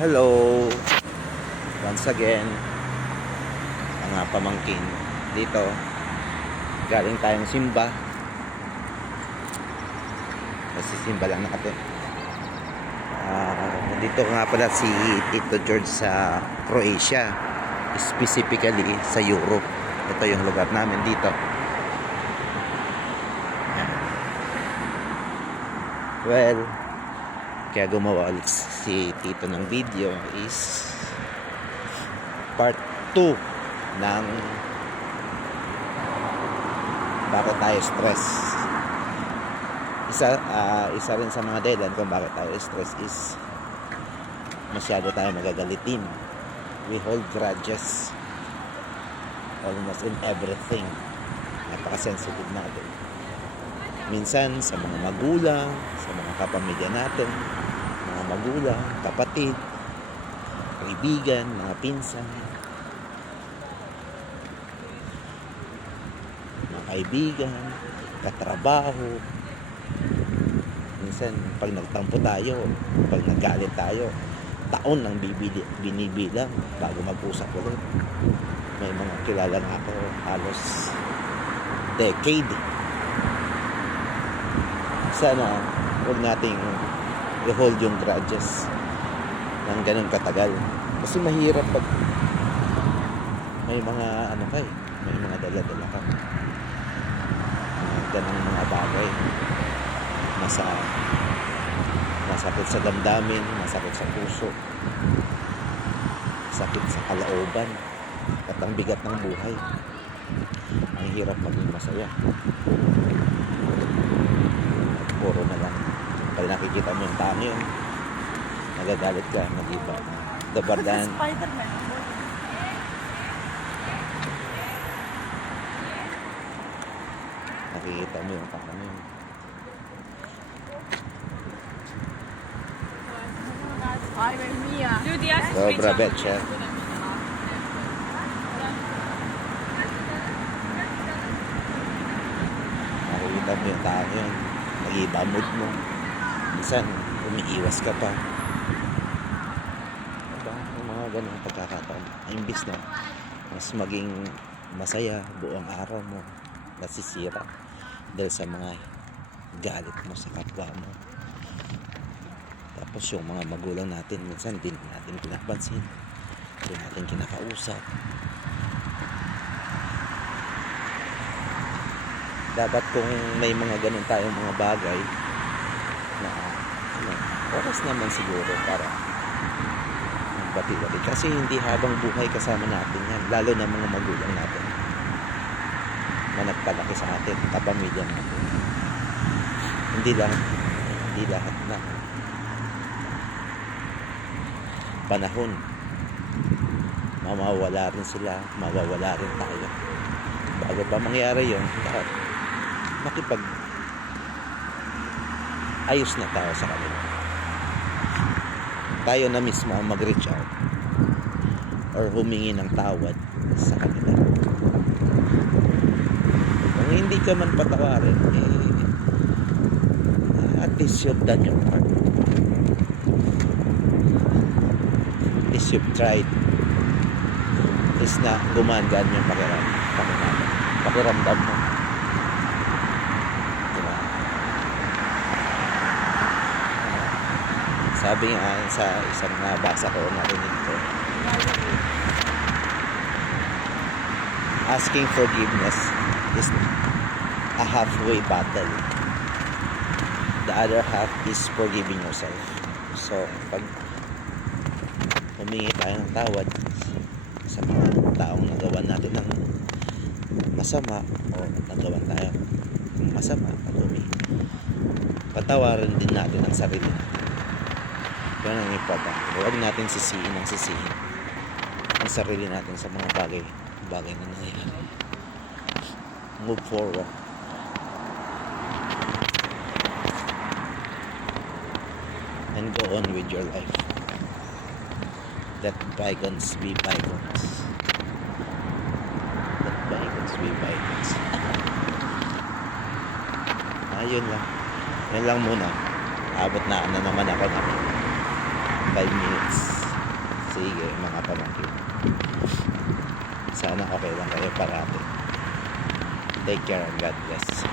Hello, once again, mga pamangkin dito. Galing tayong simba. Kasi simba lang natin. Dito nga pala si Tito George sa Croatia, specifically sa Europe. Ito yung lugar namin dito. Well, kaya gumawa ulit si Tito ng video is part 2 ng bakit tayo stress. Isa rin sa mga dahilan kung bakit tayo stress is masyado tayo magagalitin. We hold grudges almost in everything. Napaka-sensitive natin. Minsan sa mga magulang, sa mga kapamilya natin, mga magulang, kapatid, kaibigan, mga pinsan, mga kaibigan, katrabaho. Minsan pag nagtampo tayo, pag naggalit tayo, taon ang binibilang bago mag-usap ulit. May mga kilala nga ako halos decade. Sana huwag nating i-hold yung grudges ng ganun katagal. Kasi mahirap pag may mga may mga dala-dala ka. Ganun mga bagay. Masakit sa damdamin, masakit sa puso, sakit sa kalooban, at ang bigat ng buhay. Ang hirap maging masaya. Puro na lang. Pag nakikita mo yung tao yun, nagagalit ka, nag-iba. Dabardan. Spider-Man. Nakikita mo yung tao yun. Dobra betcha. Nakikita mo yung tao yun, nag-iba mood mo. Minsan, umiiwas ka pa. Diba? Yung mga ganong pagkakataon. Imbis na mas maging masaya buong araw mo, nasisira dahil sa mga galit mo sa kapwa mo. Tapos yung mga magulang natin, minsan din natin pinapansin, din natin kinakausap. Dapat kung may mga ganun tayong mga bagay na oras naman siguro para magbati-bati. Kasi hindi habang buhay kasama natin yan, lalo na mga magulang natin na nagpalaki sa atin, kapamilya natin. Hindi lahat na panahon mawawala rin sila, mawawala rin tayo. Bago pa mangyari yun, dapat makipag ayos na tayo sa kanila. Tayo na mismo ang mag-reach out or humingi ng tawad sa kanila. Kung hindi ka man patawarin, at least you've done your part. At least you've tried. At least na gumagaan yung pakiramdam mo. Diba? Sabi nga sa isang nabasa ko, narinig ko, asking forgiveness is a halfway battle. The other half is forgiving yourself. So, pag humingi tayo ng tawad sa mga taong nagawa natin ng masama o nagawa tayo ng masama at patawarin din natin ang sarili natin. Yan ang important. Huwag natin sisihin ang sarili natin sa mga bagay na nangyayari. Move forward. And go on with your life. Let bygones be bygones. Let bygones be bygones. Ayun lang. Yan lang muna. Abot na naman ako ng 5 minutes. Sige, mga pamangkin. Sana okay lang kayo parati. Take care and God bless.